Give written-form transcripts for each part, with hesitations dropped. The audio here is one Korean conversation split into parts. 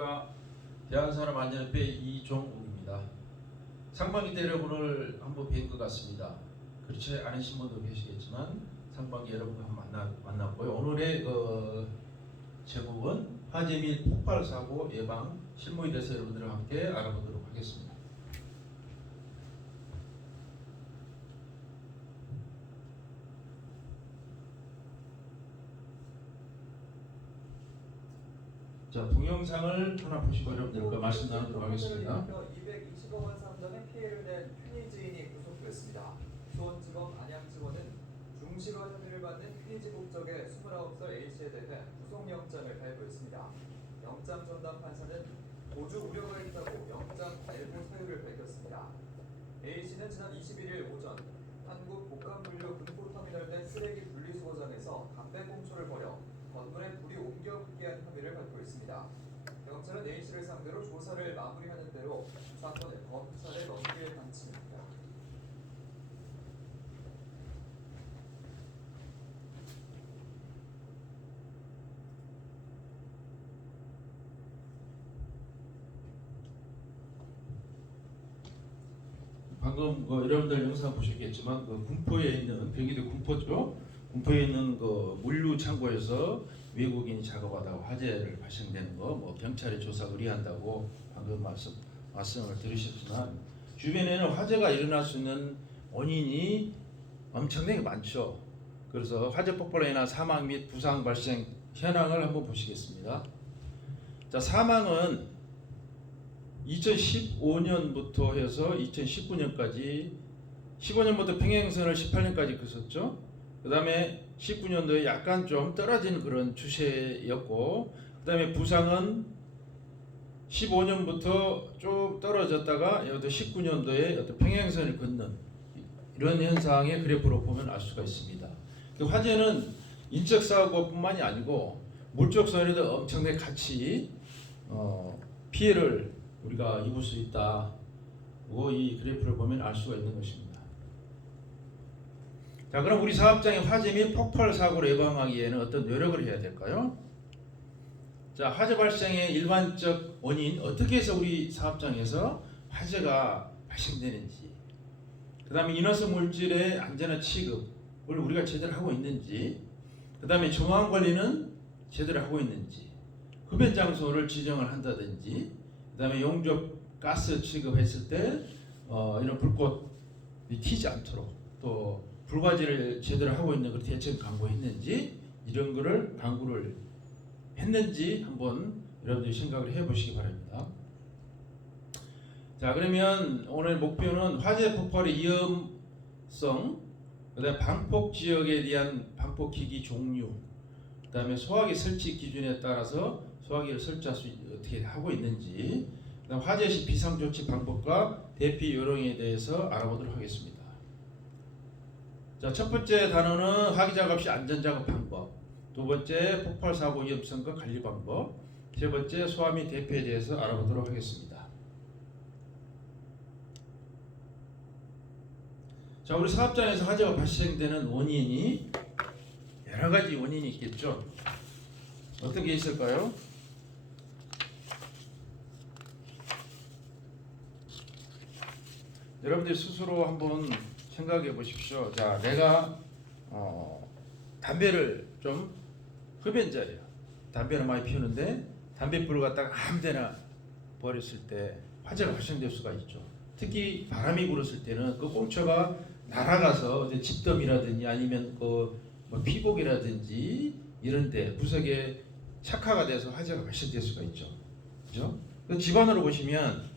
안녕하십니까. 대한산업안전협회 이종욱입니다. 상반기 때 여러분을 한번 뵌 것 같습니다. 그렇지 않으신 분도 계시겠지만 상반기 여러분과 한번 만났고요. 오늘의 제목은 화재 및 폭발 사고 예방 실무에 대해서 여러분들과 함께 알아보도록 하겠습니다. 자, 동영상을 하나 보시고 여러분들과 말씀 나누도록 하겠습니다. 220억 원 상당의 피해를 낸 피해지인이 구속됐습니다. 수원지검 안양지원은 중시가 혐의를 받는 피해지 국적의 29살 A씨에 대해 구속영장을 발부했습니다. 영장 전담 판사는 고주 우려가 있다고 영장 발부 사유를 밝혔습니다. A씨는 지난 21일 오전 한국복합물류 금포터미널 내 쓰레기 분리수거장에서 담배꽁초를 버려 건물에 불이 옮겨 붙게 한 혐의를 받고 있습니다. 경찰은 A씨를 상대로 조사를 마무리하는 대로 사건을 검찰에 넘길 방침입니다. 방금 여러분들 영상 보셨겠지만 군포에 있는 경기도 군포죠. 군포에 있는 물류 창고에서 외국인이 작업하다가 화재를 발생되는 거, 경찰이 조사 의뢰한다고 방금 말씀을 들으셨지만 주변에는 화재가 일어날 수 있는 원인이 엄청나게 많죠. 그래서 화재 폭발로 인한 사망 및 부상 발생 현황을 한번 보시겠습니다. 자, 사망은 2015년부터 해서 2019년까지 15년부터 평행선을 18년까지 긋었죠. 그 다음에 19년도에 약간 좀 떨어지는 그런 추세였고, 그 다음에 부상은 15년부터 좀 떨어졌다가 19년도에 어떤 평행선을 긋는 이런 현상의 그래프로 보면 알 수가 있습니다. 화재는 인적 사고뿐만이 아니고 물적 손해도 엄청나게 같이 피해를 우리가 입을 수 있다고 이 그래프를 보면 알 수가 있는 것입니다. 자, 그럼 우리 사업장의 화재 및 폭발 사고를 예방하기에는 어떤 노력을 해야 될까요? 자, 화재 발생의 일반적 원인, 어떻게 해서 우리 사업장에서 화재가 발생되는지, 그 다음에 인화성 물질의 안전한 취급을 우리가 제대로 하고 있는지, 그 다음에 정황 관리는 제대로 하고 있는지, 흡연 장소를 지정을 한다든지, 그 다음에 용접 가스 취급했을 때 이런 불꽃이 튀지 않도록, 또 불과지를 제대로 하고 있는 그 대책 강구했는지, 이런 거를 강구를 했는지 한번 여러분들이 생각을 해보시기 바랍니다. 자, 그러면 오늘 목표는 화재 폭발의 위험성, 그다음에 방폭 지역에 대한 방폭 기기 종류, 그다음에 소화기 설치 기준에 따라서 소화기를 설치할 수 어떻게 하고 있는지, 그다음 화재 시 비상 조치 방법과 대피 요령에 대해서 알아보도록 하겠습니다. 자, 첫 번째 단어는 화기 작업 시 안전 작업 방법, 두 번째 폭발 사고 위험성과 관리 방법, 세 번째 소화 및 대피에 대해서 알아보도록 하겠습니다. 자, 우리 사업장에서 화재가 발생되는 원인이 여러 가지 원인이 있겠죠. 어떤 게 있을까요? 여러분들 스스로 한번 생각해 보십시오. 자, 내가 담배를 좀 흡연자예요. 담배를 많이 피우는데 담배불을 갖다가 아무데나 버렸을 때 화재가 발생될 수가 있죠. 특히 바람이 불었을 때는 그 꽁초가 날아가서 집덤이라든지 아니면 피복이라든지 이런데 부석에 착화가 돼서 화재가 발생될 수가 있죠. 그죠? 집안으로 보시면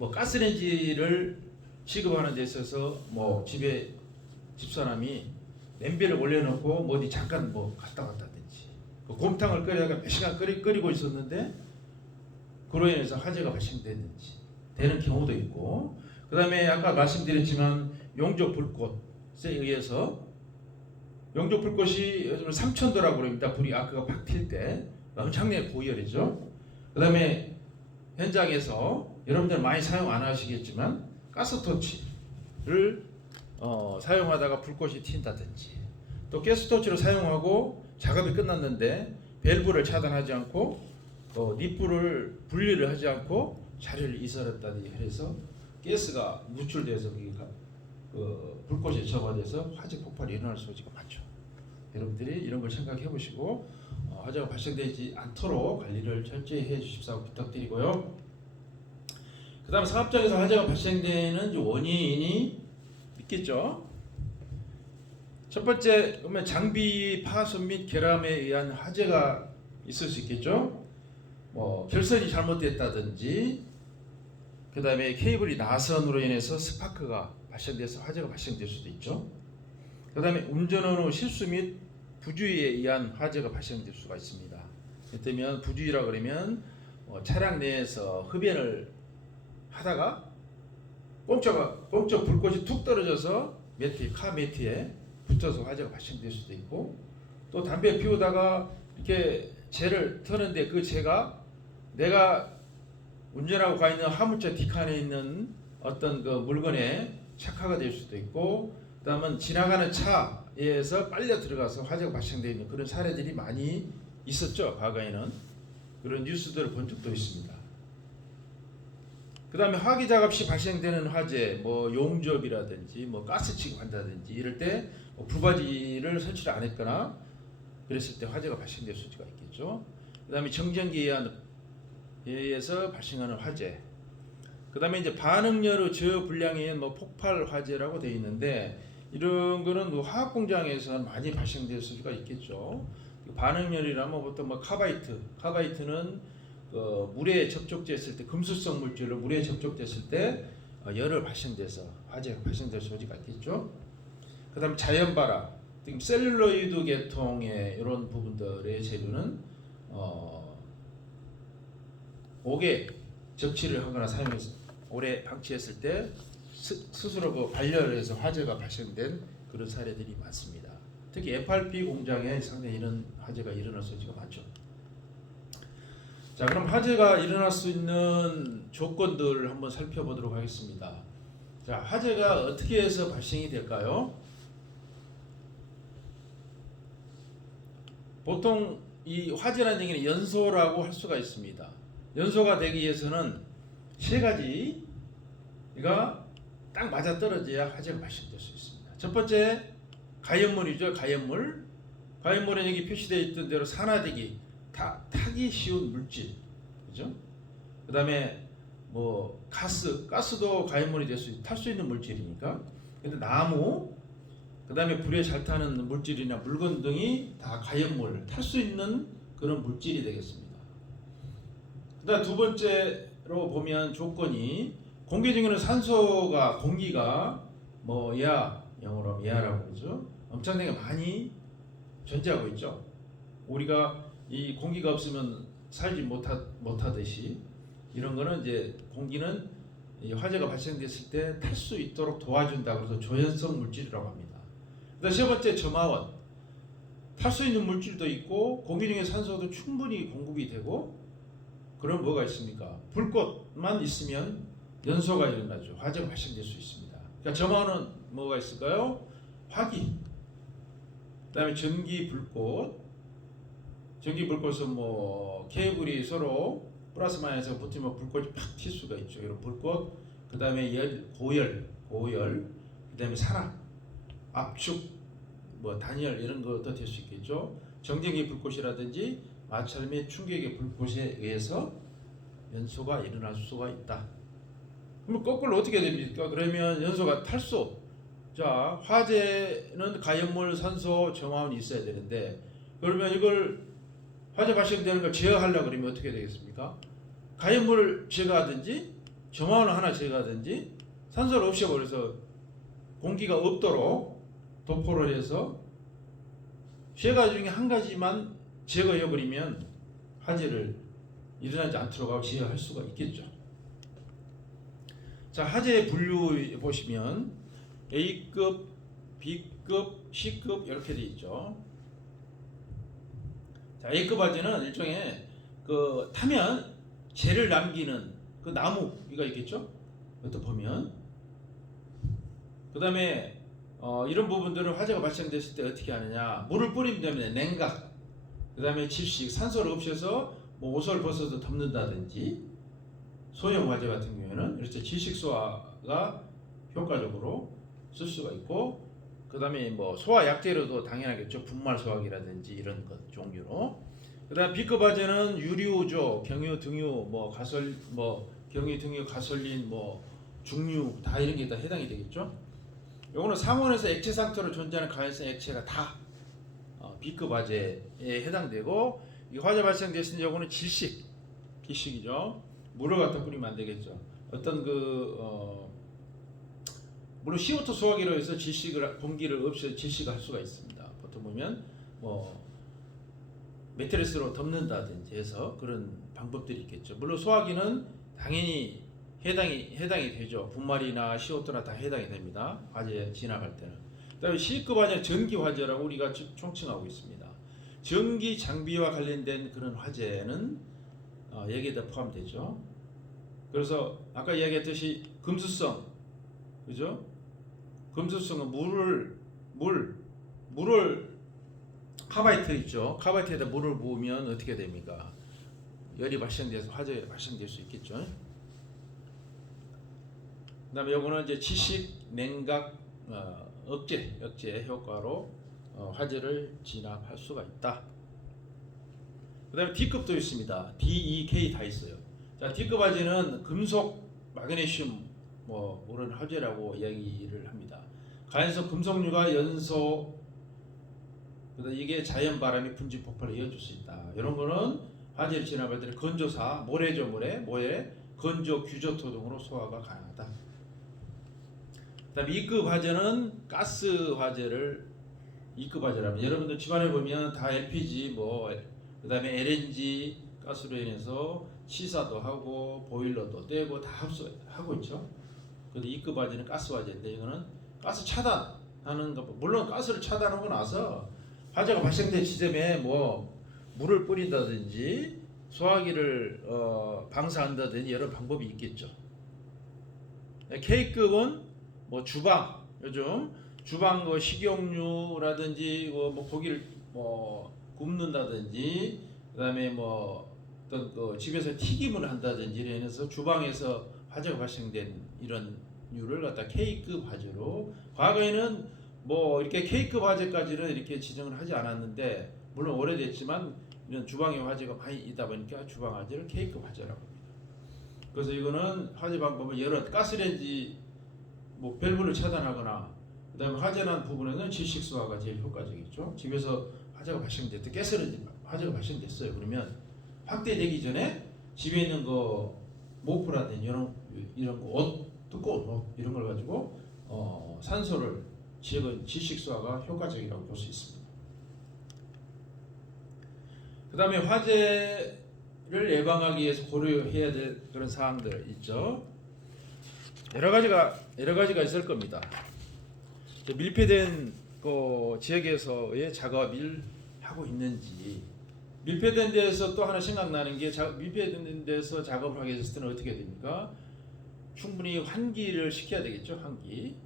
가스레인지를 취급하는 데 있어서 집에 집사람이 냄비를 올려놓고 어디 잠깐 갔다 왔다든지, 곰탕을 끓여다가 몇 시간 끓이고 있었는데 그로 인해서 화재가 발생됐는지 되는 경우도 있고, 그 다음에 아까 말씀드렸지만 용접 불꽃에 의해서, 용접 불꽃이 요즘 3000도라고 그럽니다. 불이 아크가 팍 튈 때 엄청나게 고열이죠. 그 다음에 현장에서 여러분들 많이 사용 안 하시겠지만 가스토치를 사용하다가 불꽃이 튄다든지, 또 가스토치를 사용하고 작업이 끝났는데 밸브를 차단하지 않고 닛불을 분리를 하지 않고 자리를 이설했다니 해서 가스가 누출돼서 불꽃에 점화돼서 화재 폭발이 일어날 소지가 많죠. 여러분들이 이런 걸 생각해 보시고 화재가 발생되지 않도록 관리를 철저히 해 주십사고 부탁드리고요. 그 다음 사업장에서 화재가 발생되는 원인이 있겠죠. 첫 번째, 그러면 장비 파손 및 결함에 의한 화재가 있을 수 있겠죠. 결선이 잘못됐다든지, 그 다음에 케이블이 나선으로 인해서 스파크가 발생돼서 화재가 발생될 수도 있죠. 그 다음에 운전원 후 실수 및 부주의에 의한 화재가 발생될 수가 있습니다. 이때면 부주의라 그러면 차량 내에서 흡연을 하다가 꽁쩍 불꽃이 툭 떨어져서 카 매트에 붙어서 화재가 발생될 수도 있고, 또 담배 피우다가 이렇게 재를 터는데 그 재가 내가 운전하고 가 있는 화물차 뒷칸에 있는 어떤 그 물건에 착화가 될 수도 있고, 그다음은 지나가는 차에서 빨려 들어가서 화재가 발생되는 그런 사례들이 많이 있었죠. 과거에는 그런 뉴스들을 본 적도 있습니다. 그 다음에 화기 작업 시 발생되는 화재, 용접이라든지 가스 취급한다든지 이럴 때 불바지를 설치를 안 했거나 그랬을 때 화재가 발생될 수가 있겠죠. 그 다음에 정전기에 의해서 발생하는 화재. 그 다음에 이제 반응열의 저불량에 의한 폭발 화재라고 되어 있는데, 이런 거는 화학 공장에서 많이 발생될 수가 있겠죠. 반응열이라면 보통 카바이트는 물에 접촉됐을 때, 금수성 물질로 물에 접촉됐을 때 열을 발생돼서 화재가 발생될 소지가 있겠죠. 그 다음에 자연발화, 셀룰로이드 계통의 이런 부분들의 재료는 옥에 접치를 하거나 사용해서 오래 방치했을 때 스스로 발열을 해서 화재가 발생된 그런 사례들이 많습니다. 특히 FRP 공장에 상당히 이런 화재가 일어날 소지가 많죠. 자, 그럼 화재가 일어날 수 있는 조건들을 한번 살펴보도록 하겠습니다. 자, 화재가 어떻게 해서 발생이 될까요? 보통 이 화재라는 얘기는 연소라고 할 수가 있습니다. 연소가 되기 위해서는 세 가지가 딱 맞아 떨어져야 화재가 발생될 수 있습니다. 첫 번째, 가연물이죠. 가연물은 여기 표시되어 있던 대로 산화되기, 타기 쉬운 물질, 그죠? 그 다음에 가스도 가연물이 탈 수 있는 물질이니까. 근데 나무, 그 다음에 불에 잘 타는 물질이나 물건 등이 다 가연물, 탈 수 있는 그런 물질이 되겠습니다. 그 다음 두 번째로 보면 조건이, 공기 중에는 공기가 영어로 예아라고 그러죠. 엄청나게 많이 존재하고 있죠. 우리가 이 공기가 없으면 살지 못하듯이, 이런 거는 이제 공기는 화재가 발생됐을 때 탈 수 있도록 도와준다. 그래서 조연성 물질이라고 합니다. 그다음 세 번째, 점화원. 탈 수 있는 물질도 있고 공기 중에 산소도 충분히 공급이 되고, 그럼 뭐가 있습니까? 불꽃만 있으면 연소가 일어나죠. 화재가 발생될 수 있습니다. 그러니까 점화원은 뭐가 있을까요? 화기, 그다음에 전기 불꽃은 케이블이 서로 플러스 마이너스가 붙으면 불꽃이 팍 튈 수가 있죠. 이런 불꽃, 그다음에 고열, 그다음에 산화, 압축, 단열 이런 것도 될 수 있겠죠. 정전기 불꽃이라든지 마찰 및 충격의 불꽃에 의해서 연소가 일어날 수가 있다. 그럼 거꾸로 어떻게 됩니까? 그러면 연소가 탈소. 자, 화재는 가연물, 산소, 점화원이 있어야 되는데, 그러면 이걸 화재 발생되는 걸 제어하려고 그러면 어떻게 되겠습니까? 가연물을 제거하든지 점화원을 하나 제거하든지 산소를 없애버려서 공기가 없도록 도포를 해서 세 가지 중에 한 가지만 제거해버리면 화재를 일어나지 않도록 하고 제어할 수가 있겠죠. 자, 화재 분류 보시면 A급, B급, C급 이렇게 되어 있죠. 자, A급 화재는 일종의 타면 재를 남기는 그 나무가 있겠죠. 이것도 보면, 그 다음에 이런 부분들은 화재가 발생됐을 때 어떻게 하느냐? 물을 뿌리면 됩니다. 냉각, 그 다음에 질식, 산소를 없애서 뭐 옷을 벗어서 덮는다든지 소형 화재 같은 경우에는 이렇게 지식 소화가 효과적으로 쓸 수가 있고, 그 다음에 뭐 소화 약재로도 당연하겠죠. 분말 소화기라든지 이런 것 종류로. 그 다음 B급 화재는 유류죠. 경유, 등유, 뭐 경유, 등유, 가솔린, 뭐 중유 다 이런 게 다 해당이 되겠죠. 요거는 상온에서 액체 상태로 존재하는 가연성 액체가 다 B급 화재에 해당되고, 이 화재 발생됐을 때 요거는 기식이죠. 물을 갖다 뿌리면 안 되겠죠. 어떤 물론 CO2 소화기로 해서 공기를 없애 질식할 수가 있습니다. 보통 보면 뭐 매트리스로 덮는다든지 해서 그런 방법들이 있겠죠. 물론 소화기는 당연히 해당이 되죠. 분말이나 CO2나 다 해당이 됩니다. 화재 지나갈 때는. 그다음에 C급 화재, 전기 화재라고 우리가 총칭하고 있습니다. 전기 장비와 관련된 그런 화재는 여기에 다 포함되죠. 그래서 아까 이야기했듯이 금수성, 그죠? 금수성은 물을 카바이트 있죠. 카바이트에다 물을 부으면 어떻게 됩니까? 열이 발생돼서 화재 발생될 수 있겠죠. 그다음에 요거는 이제 지식 냉각 억제 효과로 화재를 진압할 수가 있다. 그다음에 D급도 있습니다. D, E, K 다 있어요. 자, D급 화재는 금속, 마그네슘 그런 화재라고 이야기를 합니다. 가연성 금속류가 연소, 그다음 이게 자연 바람이 분진 폭발을 이어줄 수 있다. 이런 거는 화재를 진압할 때는 건조사, 모래죠, 모래, 건조, 규조토 등으로 소화가 가능하다. 그다음에 2급 화재는 가스 화재를 2급 화재라면, 여러분들 집안에 보면 다 LPG 그다음에 LNG 가스로 인해서 시사도 하고 보일러도 떼고 다 하고 있죠. 근데 2급 화재는 가스 화재인데, 이거는 가스 차단하는 거. 물론 가스를 차단하고 나서 화재가 발생된 지점에 물을 뿌린다든지 소화기를 방사한다든지 여러 방법이 있겠죠. K급은 주방, 요즘 주방 식용유라든지 고기를 굽는다든지, 그다음에 어떤 집에서 튀김을 한다든지 이래서 주방에서 화재가 발생된 이런 류를 갖다 K급 화재로, 과거에는 이렇게 K급 화재까지는 이렇게 지정을 하지 않았는데, 물론 오래됐지만 이런 주방의 화재가 많이 있다 보니까 주방 화재를 K급 화재라고 합니다. 그래서 이거는 화재 방법을 여러 가스레인지 밸브를 차단하거나, 그다음에 화재 난 부분에는 질식 소화가 제일 효과적이죠. 집에서 화재가 발생됐다, 가스레인지 화재가 발생됐어요. 그러면 확대되기 전에 집에 있는 모프라든지 이런 옷, 두꺼운 옷 이런 걸 가지고 산소를 질식 소화가 효과적이라고 볼 수 있습니다. 그다음에 화재를 예방하기 위해서 고려해야 될 그런 사항들 있죠. 여러 가지가 있을 겁니다. 밀폐된 지역에서의 작업을 하고 있는지, 밀폐된 데에서 또 하나 생각나는 게, 밀폐된 데서 작업을 하게 됐을 때는 어떻게 됩니까? 충분히 환기를 시켜야 되겠죠. 환기.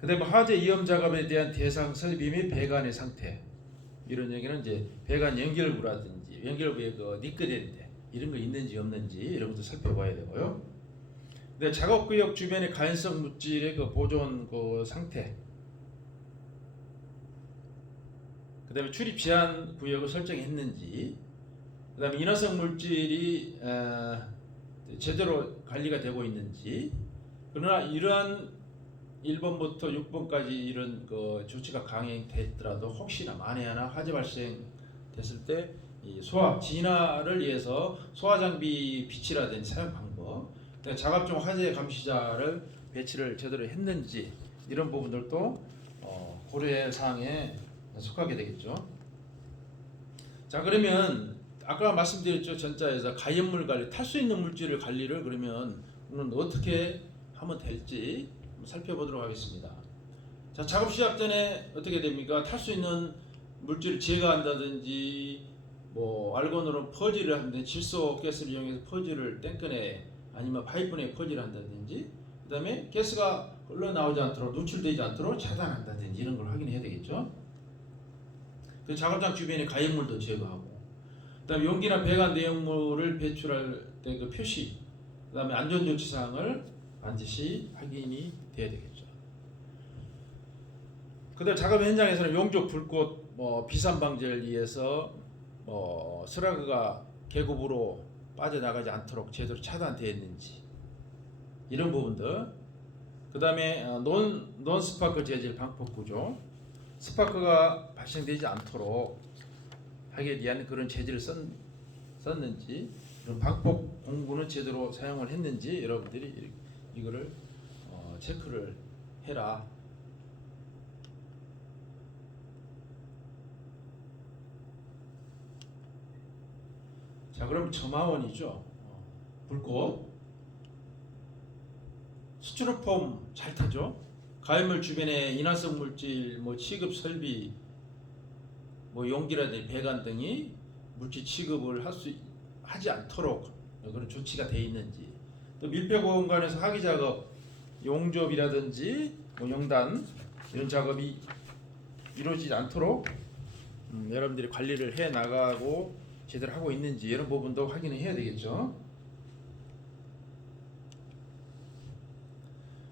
그다음에 화재 위험 작업에 대한 대상 설비 및 배관의 상태, 이런 얘기는 이제 배관 연결부라든지 연결부에 니크된 데 이런 거 있는지 없는지 이런 것도 살펴봐야 되고요. 근데 작업구역 주변의 가연성 물질의 보존 상태, 그다음에 출입 제한 구역을 설정했는지, 그다음에 인화성 물질이 제대로 관리가 되고 있는지. 그러나 이러한 1번부터 6번까지 이런 조치가 강행됐더라도 혹시나 만에 하나 화재 발생됐을 때 이 진화를 위해서 소화 장비 비치라든지 사용 방법, 작업 중 화재 감시자를 배치를 제대로 했는지, 이런 부분들도 고려할 사항에 속하게 되겠죠. 자, 그러면 아까 말씀드렸죠. 전자에서 가연물 관리, 탈 수 있는 물질을 관리를 그러면 어떻게 하면 될지 살펴보도록 하겠습니다. 자, 작업 시작 전에 어떻게 됩니까? 탈 수 있는 물질을 제거한다든지, 알곤으로 퍼지를 하는데 질소 가스를 이용해서 퍼지를 탱크내 아니면 파이프내에 퍼지를 한다든지, 그다음에 가스가 흘러나오지 않도록, 누출되지 않도록 차단한다든지 이런 걸 확인해야 되겠죠. 그 작업장 주변에 가연물도 제거하고, 그다음에 용기나 배관 내용물을 배출할 때 그 표시, 그다음에 안전조치 사항을 반드시 확인이 돼야 되겠죠. 그다음 작업 현장에서는 용접, 불꽃, 비산 방지를 위해서 스라그가 계급으로 빠져나가지 않도록 제대로 차단되어 있는지 이런 부분들. 그다음에 논 스파크 재질 방폭 구조, 스파크가 발생되지 않도록 하기 위한 그런 재질을 썼는지, 그런 방폭 공구는 제대로 사용을 했는지 여러분들이 이거를 체크를 해라. 자, 그럼 점화원이죠. 불꽃, 스티로폼 잘 타죠. 가연물 주변에 인화성 물질, 취급 설비, 용기라든지 배관 등이 물질 취급을 하지 않도록 그런 조치가 돼 있는지, 또 밀폐 공간에서 하기 작업, 용접이라든지 용단 이런 작업이 이루어지지 않도록 여러분들이 관리를 해 나가고 제대로 하고 있는지 이런 부분도 확인을 해야 되겠죠.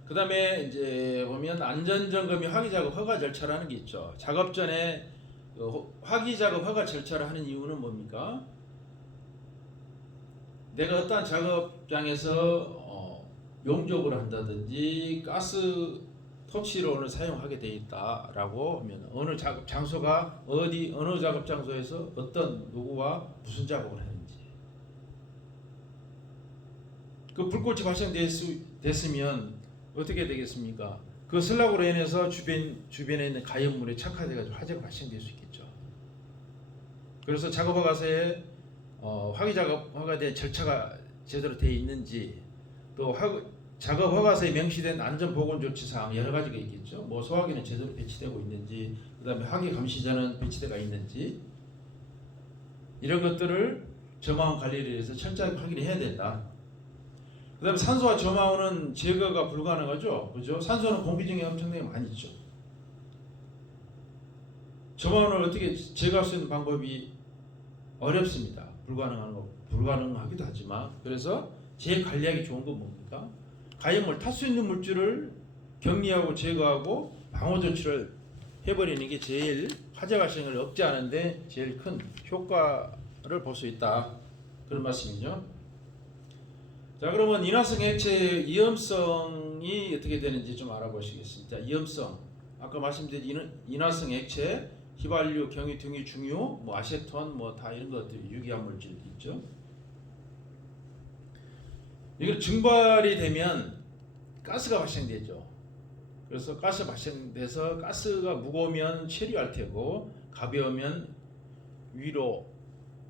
그 다음에 이제 보면 안전점검이 화기작업 허가 절차라는 게 있죠. 작업 전에 화기작업 허가 절차를 하는 이유는 뭡니까? 내가 어떠한 작업장에서 용접을 한다든지 가스 토치론을 사용하게 돼 있다라고 하면 어느 작업 장소가 어느 작업 장소에서 어떤 누구와 무슨 작업을 하는지, 그 불꽃이 발생됐으면 어떻게 되겠습니까? 그 슬라그로 인해서 주변에 있는 가연물에 착화돼가지고 화재가 발생될 수 있겠죠. 그래서 작업 허가서에 화기작업 허가된 절차가 제대로 되어 있는지, 또 작업 허가서에 명시된 안전보건조치 사항 여러 가지가 있겠죠. 소화기는 제대로 배치되고 있는지, 그다음에 화기 감시자는 배치되어 있는지, 이런 것들을 점화원 관리를 위해서 철저하게 확인해야 된다. 그다음에 산소와 점화원은 제거가 불가능하죠. 그죠? 산소는 공기 중에 엄청나게 많이 있죠. 점화원을 어떻게 제거할 수 있는 방법이 어렵습니다. 불가능하기도 하지만, 그래서 제일 관리하기 좋은 건 뭡니까? 가연물 탈 수 있는 물질을 격리하고 제거하고 방어 조치를 해버리는 게 제일 화재 발생을 억제하는데 제일 큰 효과를 볼 수 있다, 그런 말씀이죠. 자, 그러면 인화성 액체의 위험성이 어떻게 되는지 좀 알아보시겠습니다. 위험성, 아까 말씀드린 인화성 액체, 휘발유, 경유, 등유, 중유, 아세톤, 다 이런 것들이 유기한 물질이 있죠. 이걸 증발이 되면 가스가 발생되죠. 그래서 가스 발생돼서 가스가 무거우면 체류할 테고 가벼우면 위로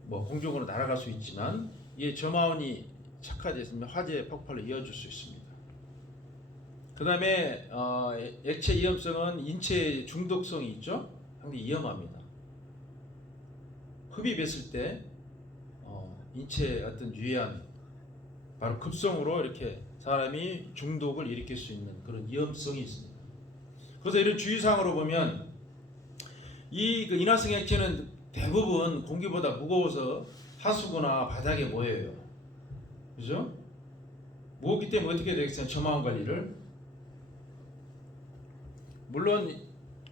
공중으로 날아갈 수 있지만, 이게 점화원이 착화됐으면 화재 폭발로 이어질 수 있습니다. 그 다음에 액체 위험성은 인체 중독성이 있죠. 상당히 위험합니다. 흡입했을 때 인체에 어떤 유해한, 바로 급성으로 이렇게 사람이 중독을 일으킬 수 있는 그런 위험성이 있습니다. 그래서 이런 주의사항으로 보면 이 인화성 액체는 대부분 공기보다 무거워서 하수구나 바닥에 모여요. 그죠? 무겁기 때문에 어떻게 되겠어요? 점화원 관리를. 물론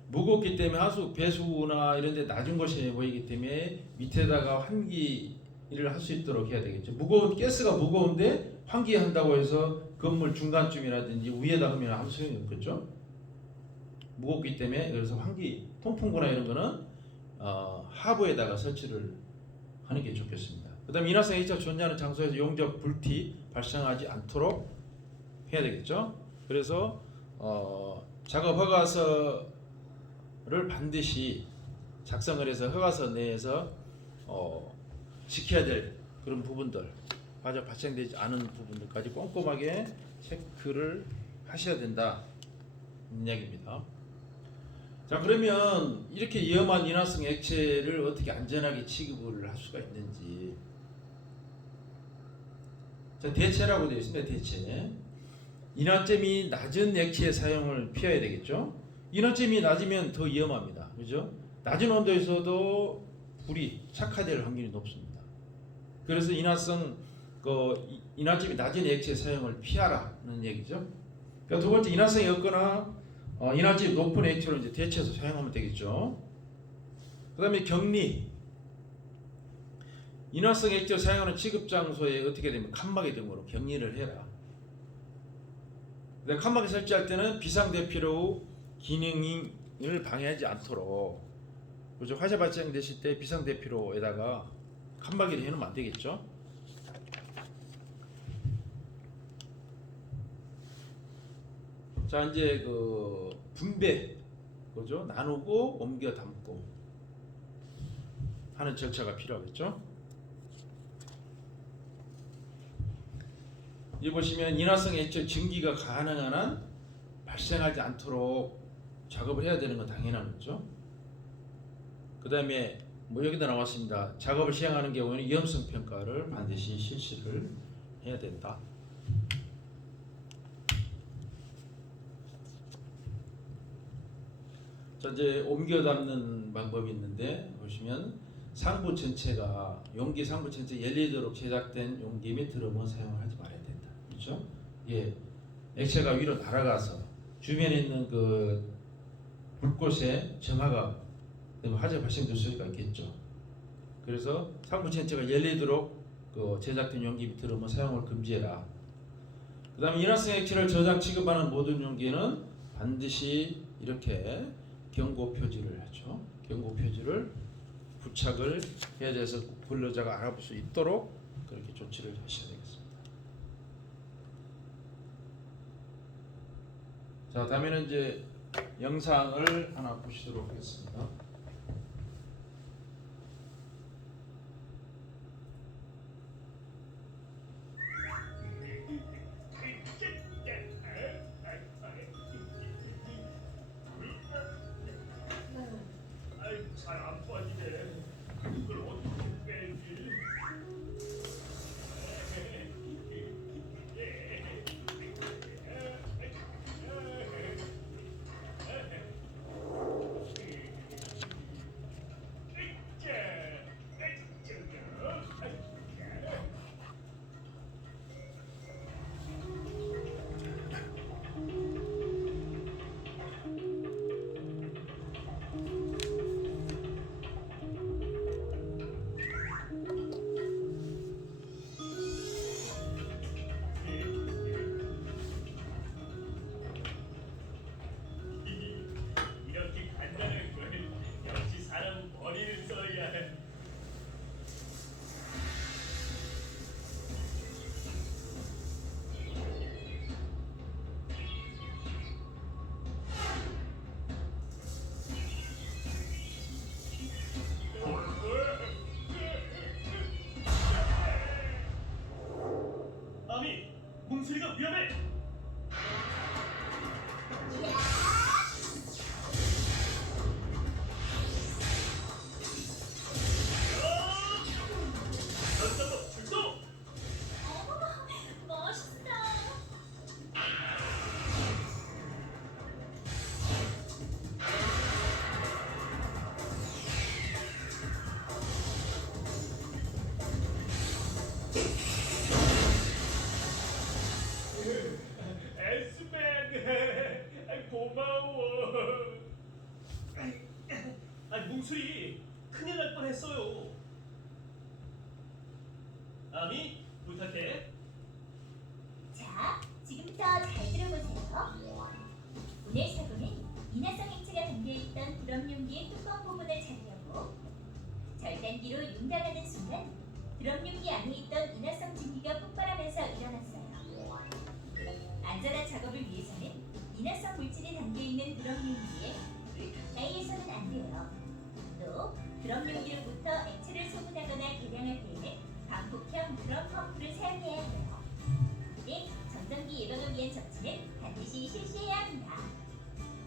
무겁기 때문에 하수 배수구나 이런 데 낮은 곳에 모이기 때문에 밑에다가 환기를 할 수 있도록 해야 되겠죠. 가스가 무거운데 환기한다고 해서 건물 중간쯤이라든지 위에다 하면 아무 소용이 없겠죠. 무겁기 때문에. 그래서 환기 통풍구나 이런 거는 하부에다가 설치를 하는 게 좋겠습니다. 그 다음에 인화성 액체가 존재하는 장소에서 용접, 불티 발생하지 않도록 해야 되겠죠. 그래서 작업 허가서를 반드시 작성을 해서 허가서 내에서 지켜야 될 그런 부분들, 화재 발생되지 않은 부분들까지 꼼꼼하게 체크를 하셔야 된다, 이 이야기입니다. 자, 그러면 이렇게 위험한 인화성 액체를 어떻게 안전하게 취급을 할 수가 있는지. 자, 대체라고 되어 있습니다. 대체. 인화점이 낮은 액체 사용을 피해야 되겠죠. 인화점이 낮으면 더 위험합니다. 그죠? 낮은 온도에서도 불이 착화될 확률이 높습니다. 그래서 인화점이 낮은 액체 사용을 피하라는 얘기죠. 그러니까 두 번째, 인화성이 없거나 인화점이 높은 액체로 이제 대체해서 사용하면 되겠죠. 그다음에 격리. 인화성 액체를 사용하는 취급 장소에 어떻게 되면 칸막이 등으로 격리를 해라. 칸막이 설치할 때는 비상대피로 기능을 방해하지 않도록, 그죠? 화재 발생됐을 때 비상대피로에다가 칸막이를 해놓으면 안 되겠죠. 자, 이제 그 분배, 그죠? 나누고 옮겨 담고 하는 절차가 필요하겠죠. 여기 보시면 인화성 액체 증기가 가능한 한 발생하지 않도록 작업을 해야 되는 건 당연한 거죠. 그 다음에 뭐 여기다 나왔습니다. 작업을 시행하는 경우에는 위험성 평가를 반드시 실시를 해야 된다. 자, 이제 옮겨 담는 방법이 있는데 보시면 상부 전체가 용기 상부 전체 열리도록 제작된 용기 및 드럼은 사용을 하지 말아야 된다. 그렇죠? 예, 액체가 위로 날아가서 주변에 있는 그 불꽃에 점화가 되면 화재 발생될 수가 있겠죠. 그래서 상부 전체가 열리도록 그 제작된 용기 및 드럼은 사용을 금지해라. 그다음에 인화성 액체를 저장 취급하는 모든 용기에는 반드시 이렇게 경고 표지를 하죠. 경고 표지를 부착을 해야 돼서 근로자가 알아볼 수 있도록 그렇게 조치를 하셔야 되겠습니다. 자, 다음에는 이제 영상을 하나 보시도록 하겠습니다. 잘 안 빠지게 이걸 어떻게 빼지? 이렇게 간단한 걸 역시 사람은 머리를 써야 해. 아미, 몽수리가 위험해. 전사법 출동. 멋있어. 에스맨, 고마워. 아니 몽수리 큰일 날 뻔했어요. 아미 부탁해. 자, 지금부터 잘 들어보세요. 오늘 사고는 인화성 액체가 담겨있던 드럼 용기의 뚜껑 부분을 찾으려고 절단기로 융당하는 순간 드럼 용기 안에 있던 인화성 증기가 폭발하면서 일어났어요. 안전한 작업을 위해서는 인화성 물질이 담겨있는 드럼 용기에 불 가까이에서는 안 돼요. 또 드럼 용기로부터 액체를 소분하거나 계량할 때에는 반폭형 드럼 펌프를 사용해야 해요. 네, 전등기 예방을 위한 조치는 반드시 실시해야 합니다.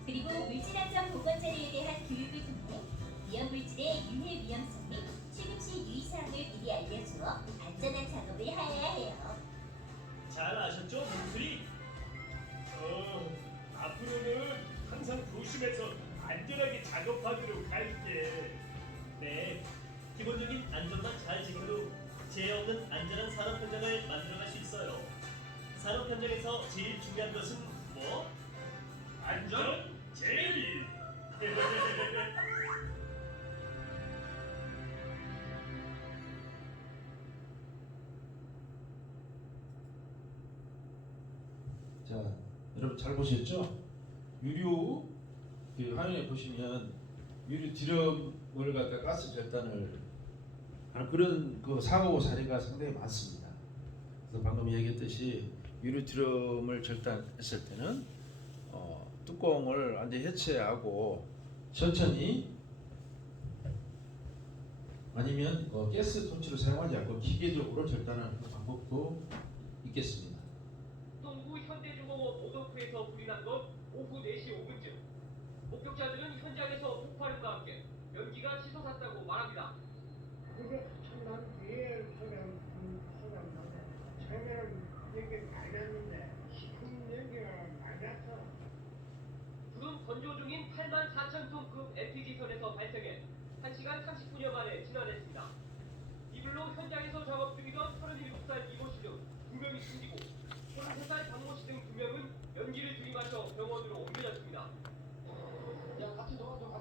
그리고 물질 안전 보건 자료에 대한 교육을 통해 위험 물질의 유해 위험성 및 취급 시 유의사항을 미리 알려주어 안전한 작업을 하여야 해요. 잘 아셨죠, 몽수리? 앞으로는 항상 조심해서 안전하게 작업하도록 할게. 네, 기본적인 안전만 잘 지켜도 재해 없는 안전한 산업 현장을 만들어갈 수 있어요. 산업 현장에서 제일 중요한 것은 뭐? 안전 제일. 자, 여러분 잘 보셨죠? 유료 그 화면에 보시면 유료 드럼을 갖다 가스 절단을 하는 그런 그 사고 사례가 상당히 많습니다. 그래서 방금 얘기했듯이 유료 드럼을 절단했을 때는 뚜껑을 완전히 해체하고 천천히 아니면 가스 통치를 사용하지 않고 기계적으로 절단하는 그 방법도 있겠습니다. 동구 현대중공업 오덕후에서 불이 난 건 오후 4시 5분쯤. 목격자들은 현장에서 폭발음과 함께 연기가 치솟았다고 말합니다. 그게 난 뒤에 소리가 처음에는 되게 맑았는데 시큰 연기가 맑았어. 불은 건조 중인 84,000톤급 LPG선에서 발생해 1시간 30분여 만에 진화됐습니다. 이 불로 현장에서 작업 중이던 37살 이모 씨 등 2명이 숨지고 33살 박모 씨 등 2명은 연기를 들이마셔 병원으로 옮겨졌습니다. 야, 같이 도와줘.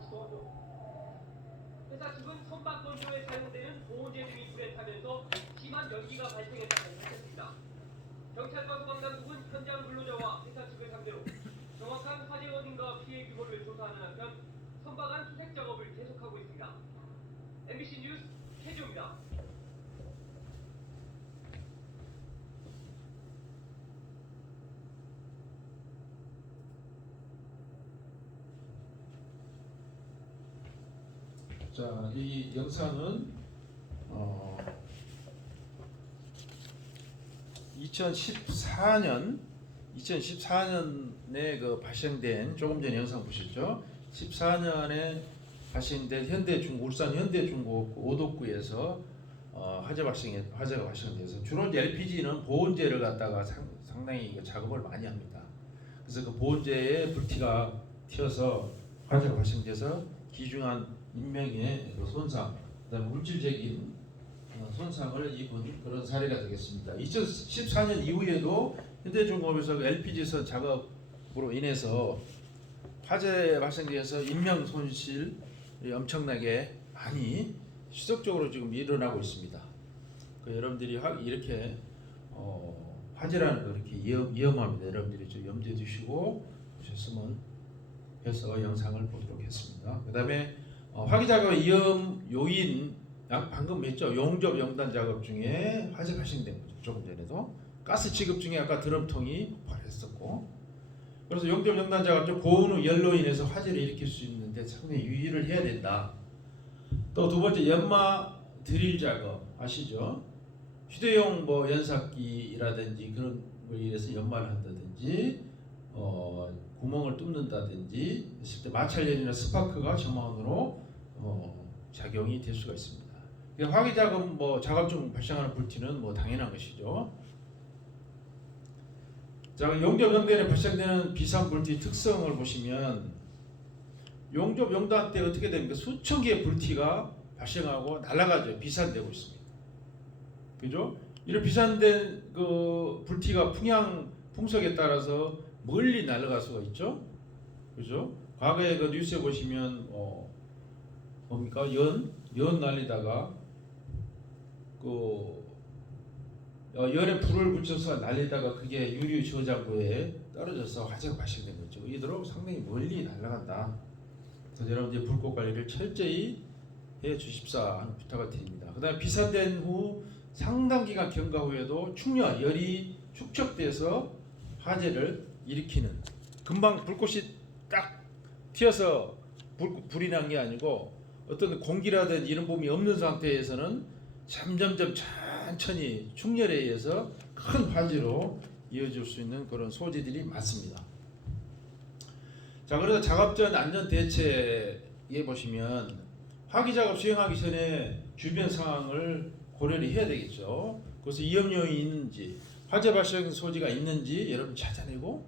회사 측은 선박 건조에 사용되는 보온제 등이 불에 타면서 심한 연기가 발생했다고 밝혔습니다. 경찰과 소방당국은 현장 근로자와 회사 측을 상대로 정확한 화재 원인과 피해 규모를 조사하는 한편 선박안 수색 작업을 계속하고 있습니다. MBC 뉴스 최지호입니다. 자, 이 영상은 2014년에 그 발생된 발생된 조금 전에 영상 보셨죠? 14년에 발생된 울산 현대중공업 오덕구에서 화재가 발생돼서 주로 LPG는 보온재를 갖다가 상당히 작업을 많이 합니다. 그래서 그 보온재에 불티가 튀어서 화재가 발생돼서 귀중한 인명의 손상, 그다음에 물질적인 손상을 입은 그런 사례가 되겠습니다. 2014년 이후에도 현대중공업에서 LPG선 작업으로 인해서 화재 발생돼서 인명 손실이 엄청나게 많이 지속적으로 지금 일어나고 있습니다. 여러분들이 이렇게 화재라는 거 이렇게 위험합니다. 여러분들이 좀 염두에 두시고 보셨으면 해서 영상을 보도록 했습니다. 그다음에 화기 작업 위험 요인 방금 했죠. 용접 영단 작업 중에 화재 발생된 거죠. 조금 전에도 가스 취급 중에 아까 드럼통이 폭발했었고, 그래서 용접 영단 작업 중 고온 후 열로 인해서 화재를 일으킬 수 있는데 상당히 유의를 해야 된다. 또 두 번째 연마 드릴 작업 아시죠? 휴대용 연삭기라든지 그런 거에 의해서 연마를 한다든지 구멍을 뚫는다든지 했을 때 마찰열이나 스파크가 점화원으로 작용이 될 수가 있습니다. 화기 작업 작업 중 발생하는 불티는 당연한 것이죠. 자, 용접 영단에 발생되는 비상 불티 특성을 보시면 용접 영단 때 어떻게 됩니까? 수천 개의 불티가 발생하고 날아가죠. 비산되고 있습니다. 그죠? 이런 비산된 그 불티가 풍속에 따라서 멀리 날아갈 수가 있죠. 그죠? 과거에 그 뉴스에 보시면 뭡니까? 연 날리다가 연에 불을 붙여서 날리다가 그게 유리 저장고에 떨어져서 화재가 발생된 거죠. 이대로 상당히 멀리 날아간다. 그래서 여러분들 불꽃 관리를 철저히 해 주십사 하는 부탁을 드립니다. 그다음에 비산된 후 상당 기간 경과 후에도 열이 축적돼서 화재를 일으키는, 금방 불꽃이 딱 튀어서 불이 난 게 아니고 어떤 공기라든지 이런 부분이 없는 상태에서는 점점점 천천히 충혈에 의해서 큰 화재로 이어질 수 있는 그런 소지들이 많습니다. 자, 그래서 작업 전 안전 대책에 보시면 화기 작업 수행하기 전에 주변 상황을 고려를 해야 되겠죠. 그래서 위험 요인이 있는지, 화재 발생 소지가 있는지 여러분 찾아내고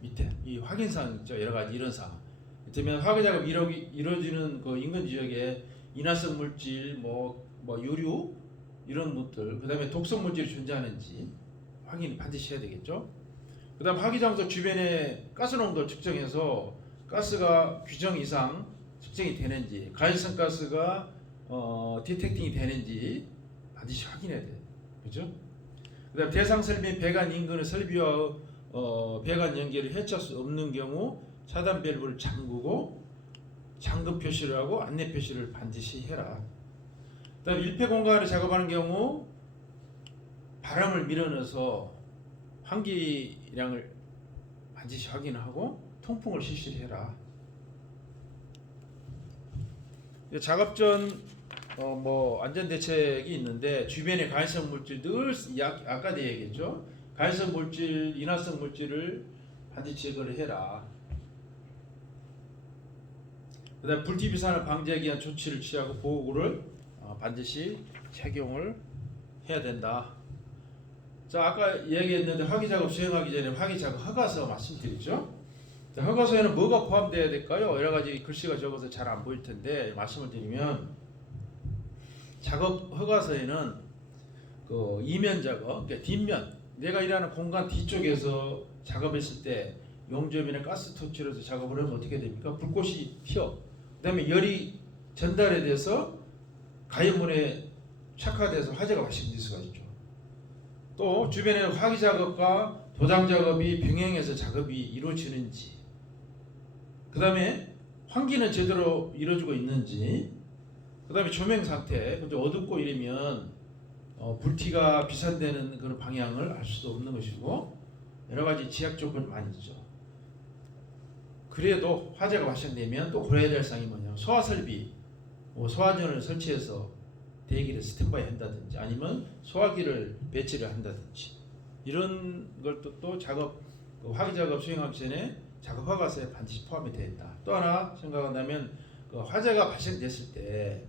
밑에 이 확인 사항 있죠. 여러 가지 이런 사항. 그러면 화기 작업 이루어지는 그 인근 지역에 인화성 물질, 뭐 유류 이런 것들, 그다음에 독성 물질이 존재하는지 확인 반드시 해야 되겠죠. 그다음 화기 장소 주변에 가스 농도를 측정해서 가스가 규정 이상 측정이 되는지, 가연성 가스가 디텍팅이 되는지 반드시 확인해야 돼요. 그죠? 그다음 대상 설비 배관 인근의 설비와 배관 연결을 해체할 수 없는 경우 차단 밸브를 잠그고 잠금 표시를 하고 안내 표시를 반드시 해라. 그다음 일패 공간을 작업하는 경우 바람을 밀어넣어서 환기량을 반드시 확인하고 통풍을 실시를 해라. 작업 전 안전 대책이 있는데 주변에 가연성 물질 늘 아까도 얘기했죠. 가연성 물질, 인화성 물질을 반드시 제거를 해라. 그다음 불티 비산을 방지하기 위한 조치를 취하고 보호구를 반드시 착용을 해야 된다. 자, 아까 얘기했는데 화기 작업 수행하기 전에 화기 작업 허가서 말씀드리죠. 자, 허가서에는 뭐가 포함되어야 될까요? 여러 가지 글씨가 적어서 잘 안 보일 텐데 말씀을 드리면 작업 허가서에는 그 이면 작업, 그러니까 뒷면, 내가 일하는 공간 뒤쪽에서 작업했을 때 용접이나 가스 토치로 해서 작업을 하면 어떻게 됩니까? 불꽃이 튀어. 그다음에 열이 전달이 돼서 가연물에 착화돼서 화재가 발생될 수가 있죠. 또 주변에 화기 작업과 도장 작업이 병행해서 작업이 이루어지는지, 그 다음에 환기는 제대로 이루어지고 있는지, 그 다음에 조명 상태, 어둡고 이러면 불티가 비산되는 그런 방향을 알 수도 없는 것이고 여러 가지 제약 조건이 많이 있죠. 그래도 화재가 발생되면 또 고려해야 될 사항이 뭐냐면 소화 설비, 소화전을 설치해서 대기를 스탠바이 한다든지 아니면 소화기를 배치를 한다든지 이런 것도 또 작업 화기 작업 수행하기 전에 작업 허가서에 반드시 포함이 되어 있다. 또 하나 생각한다면 그 화재가 발생됐을 때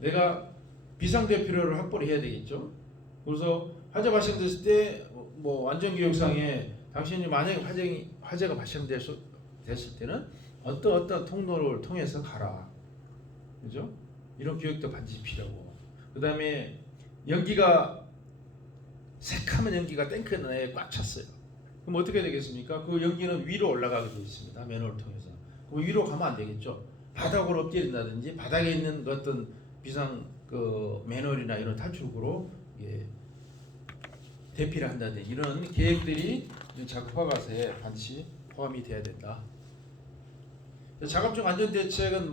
내가 비상대피료를 확보를 해야 되겠죠. 그래서 화재 발생됐을 때 안전교육상에 당신이 만약에 화재가 발생됐을 때는 어떤 통로를 통해서 가라. 그죠? 이런 교육도 반드시 필요하고. 그 다음에 연기가 새카만 연기가 탱크 내에 꽉 찼어요. 그럼 어떻게 되겠습니까? 그 연기는 위로 올라가게 되어 있습니다. 매너를 통해서. 그 위로 가면 안 되겠죠. 바닥으로 엎드린다든지 바닥에 있는 그 어떤 비상 매너리나 이런 탈출구로 대피를 한다든지 이런 계획들이 작업 허가서에 반드시 포함이 돼야 된다. 작업 중 안전 대책은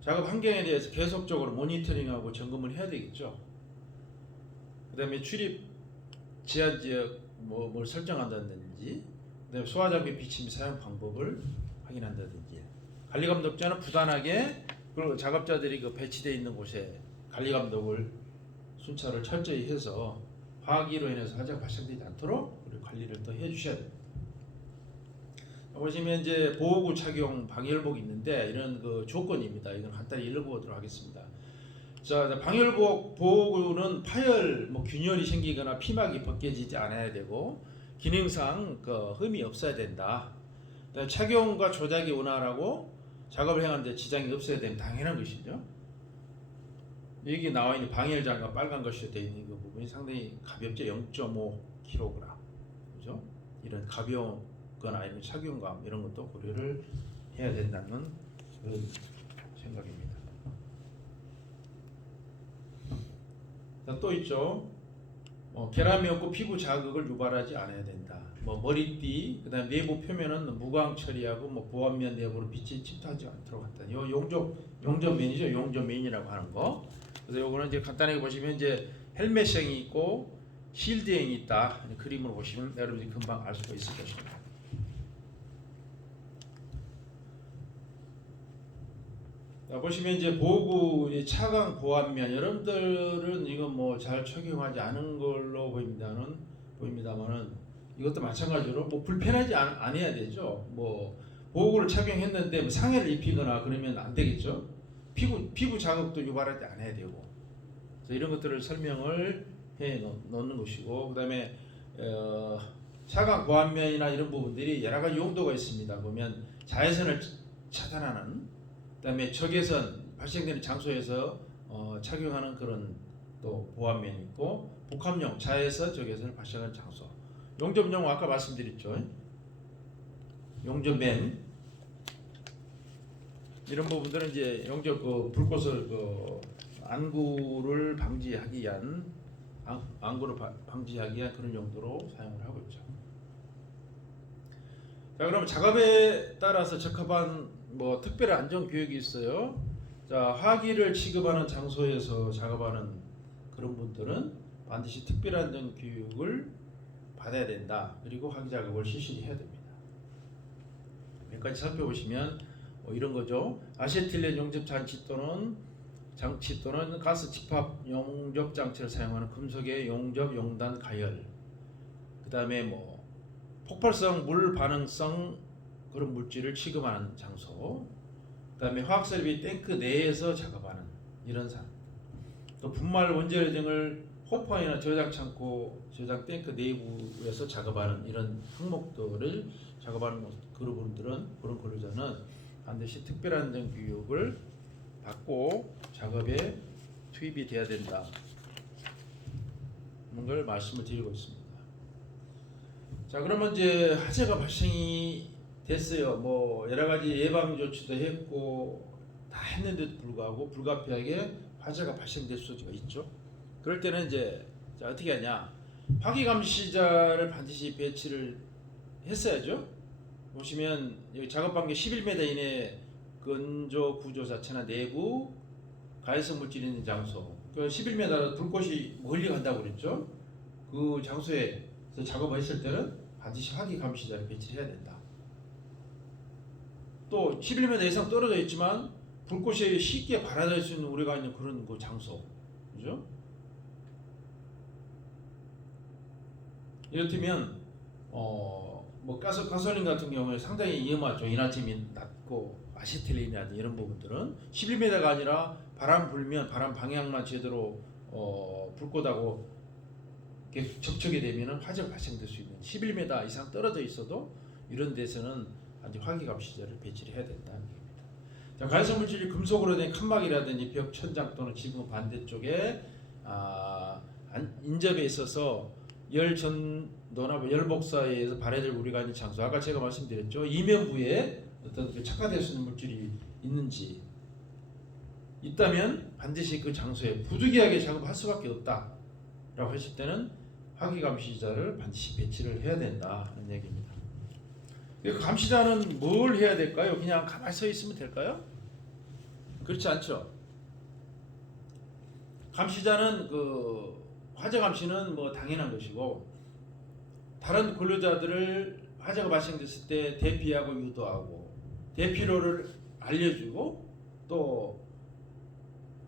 작업 환경에 대해서 계속적으로 모니터링하고 점검을 해야 되겠죠. 그다음에 출입 제한 지역 뭘 설정한다든지, 그다음에 소화 장비 비치 및 사용 방법을 확인한다든지, 관리 감독자는 부단하게 그리고 작업자들이 배치되어 있는 곳에 관리 감독을 순찰을 철저히 해서 화기로 인해서 화재가 발생되지 않도록 관리를 또 해주셔야 됩니다. 보시면 이제 보호구 착용 방열복이 있는데 이런 조건입니다. 이건 간단히 읽어보도록 하겠습니다. 자, 방열복 보호구는 파열, 균열이 생기거나 피막이 벗겨지지 않아야 되고 기능상 흠이 없어야 된다. 착용과 조작이 원활하고 작업을 행하는데 지장이 없어야 되면 당연한 것이죠. 여기 나와 있는 방열장과 빨간 것이 되어 있는 그 부분이 상당히 가볍죠. 0.5kg. 그죠? 이런 가벼운 아니면 착용감 이런 것도 고려를 해야 된다는 그런 생각입니다. 자, 또 있죠. 결함이 없고 피부 자극을 유발하지 않아야 된다. 머리띠, 그다음 내부 표면은 무광 처리하고 보완면 내부로 빛이 침투하지 않도록 한다. 요 용접면이죠. 용접면이라고 하는 거. 그래서 요거는 이제 간단하게 보시면 이제 헬멧형이 있고 실드형이 있다. 그림으로 보시면 여러분이 금방 알 수가 있을 것입니다. 자, 보시면 이제 보호구 차강 보완면, 여러분들은 이거 잘 착용하지 않은 걸로 보입니다만은 이것도 마찬가지로 불편하지 않아야 되죠. 보호구를 착용했는데 상해를 입히거나 그러면 안 되겠죠. 피부 자극도 유발하지 않아야 되고, 그래서 이런 것들을 설명을 해 놓는 것이고, 그다음에 차강 보완면이나 이런 부분들이 여러 가지 용도가 있습니다. 보면 자외선을 차단하는, 그다음에 적외선 발생되는 장소에서 착용하는 그런 또 보안면이 있고, 복합용 자외선 적외선을 발생하는 장소, 용접용 아까 말씀드렸죠. 용접맨 이런 부분들은 이제 용접 불꽃을 안구를 방지하기 위한 안구를 방지하기 위한 그런 용도로 사용을 하고 있죠. 자, 그럼 작업에 따라서 적합한 뭐 특별한 안전 교육이 있어요. 자, 화기를 취급하는 장소에서 작업하는 그런 분들은 반드시 특별한 안전 교육을 받아야 된다. 그리고 화기 작업을 실시해야 됩니다. 여기까지 살펴보시면 이런 거죠. 아세틸렌 용접 장치 또는 가스 집합 용접 장치를 사용하는 금속의 용접 용단 가열, 그 다음에 뭐 폭발성 물 반응성 그런 물질을 취급하는 장소, 그 다음에 화학설비 탱크 내에서 작업하는 이런 상, 또 분말 원재료 등을 호퍼이나 저장 창고, 저장 탱크 내부에서 작업하는 이런 항목들을 작업하는 그런 분들은, 그런 근로자는 반드시 특별한 안전 교육을 받고 작업에 투입이 돼야 된다. 그런 걸 말씀을 드리고 있습니다. 자, 그러면 이제 화재가 발생이 됐어요. 뭐 여러 가지 예방 조치도 했고 다 했는데도 불구하고 불가피하게 화재가 발생될 수가 있죠. 그럴 때는 이제 자, 어떻게 하냐? 화기 감시자를 반드시 배치를 했어야죠. 보시면 여기 작업 반경 11m 이내 건조 구조 자체나 내부 가해성 물질이 있는 장소, 그 11m 불꽃이 멀리 간다고 그랬죠. 그 장소에서 작업을 했을 때는 반드시 화기 감시자를 배치를 해야 된다. 또 11m 이상 떨어져 있지만 불꽃이 쉽게 발화될 수 있는 우려가 있는 그런 그 장소, 그죠? 이렇다면 뭐 가솔린 같은 경우에 상당히 위험하죠. 인화점이 낮고 아세틸렌이라든지 이런 부분들은 11m가 아니라 바람 불면 바람 방향만 제대로 불꽃하고 이렇게 접촉이 되면 화재가 발생될 수 있는 11m 이상 떨어져 있어도 이런 데서는 아주 화기 감시자를 배치를 해야 된다는 얘기입니다. 자, 가해성 물질이 금속으로 된 칸막이라든지 벽 천장 또는 지붕 반대쪽에 인접에 있어서 열 전도나 열 복사에 의해서 발해될 우려가 있는 장소, 아까 제가 말씀드렸죠. 이면부에 어떤 그 착화될 수 있는 물질이 있는지 있다면 반드시 그 장소에 부득이하게 작업할 수밖에 없다라고 했을 때는 화기 감시자를 반드시 배치를 해야 된다는 얘기입니다. 그 감시자는 뭘 해야 될까요? 그냥 가만히 서 있으면 될까요? 그렇지 않죠. 감시자는 그 화재 감시는 뭐 당연한 것이고, 다른 근로자들을 화재가 발생됐을 때 대피하고 유도하고 대피로를 알려주고 또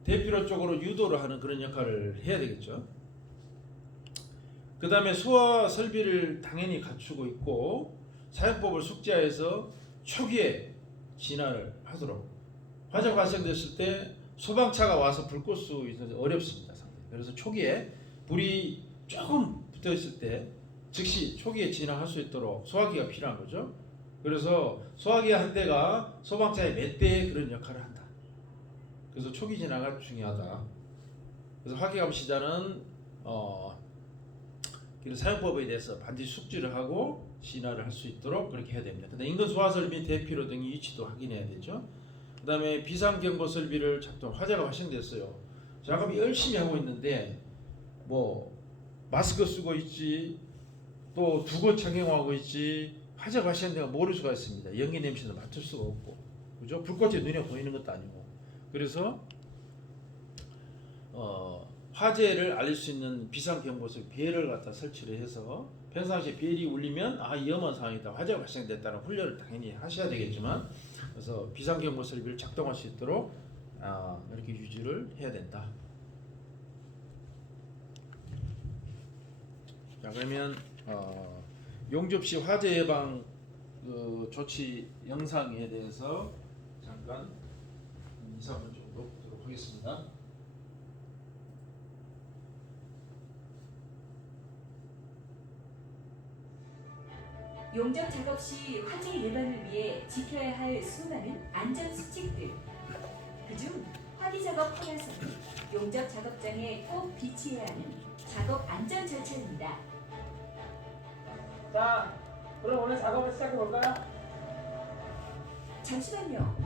대피로 쪽으로 유도를 하는 그런 역할을 해야 되겠죠. 그 다음에 소화 설비를 당연히 갖추고 있고 사용법을 숙지하여서 초기에 진화를 하도록, 화재가 발생됐을 때 소방차가 와서 불 끌 수 있어서 어렵습니다. 그래서 초기에 불이 조금 붙어 있을 때 즉시 초기에 진화할 수 있도록 소화기가 필요한 거죠. 그래서 소화기 한 대가 소방차의 몇 대의 그런 역할을 한다. 그래서 초기 진화가 중요하다. 그래서 화기 감시자는 사용법에 대해서 반드시 숙지를 하고 진화를 할 수 있도록 그렇게 해야 됩니다. 근데 인근 소화 설비 대피로 등의 위치도 확인해야 되죠. 그 다음에 비상경보 설비를 작동, 화재가 발생됐어요. 작업 열심히 하고 있는데 뭐 마스크 쓰고 있지, 또 두거 착용하고 있지, 화재가 발생되면 모를 수가 있습니다. 연기 냄새도 맡을 수가 없고, 그죠? 불꽃이 눈에 보이는 것도 아니고. 그래서 화재를 알릴 수 있는 비상경보설 벨을 갖다 설치를 해서 평상시에 벨이 울리면 위험한 상황이다, 화재가 발생됐다는 훈련을 당연히 하셔야 되겠지만, 그래서 비상경보 설비를 작동할 수 있도록 이렇게 유지를 해야 된다. 자, 그러면 용접 시 화재 예방 조치 영상에 대해서 잠깐 2, 3분 정도 보도록 하겠습니다. 용접 작업 시 화재 예방을 위해 지켜야 할 수많은 안전 수칙들. 그중 화기 작업 허가서는 용접 작업장에 꼭 비치해야 하는 작업 안전 절차입니다. 자, 그럼 오늘 작업을 시작해 볼까요? 잠시만요.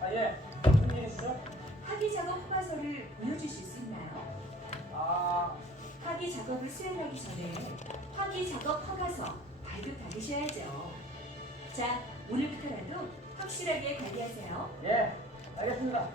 아 예. 무슨 일이시죠? 화기 작업 허가서를 보여주실 수 있나요? 아, 화기 작업을 수행하기 전에 화기 작업 허가서 발급받으셔야죠. 자, 오늘부터라도 확실하게 관리하세요. 예. 알겠습니다.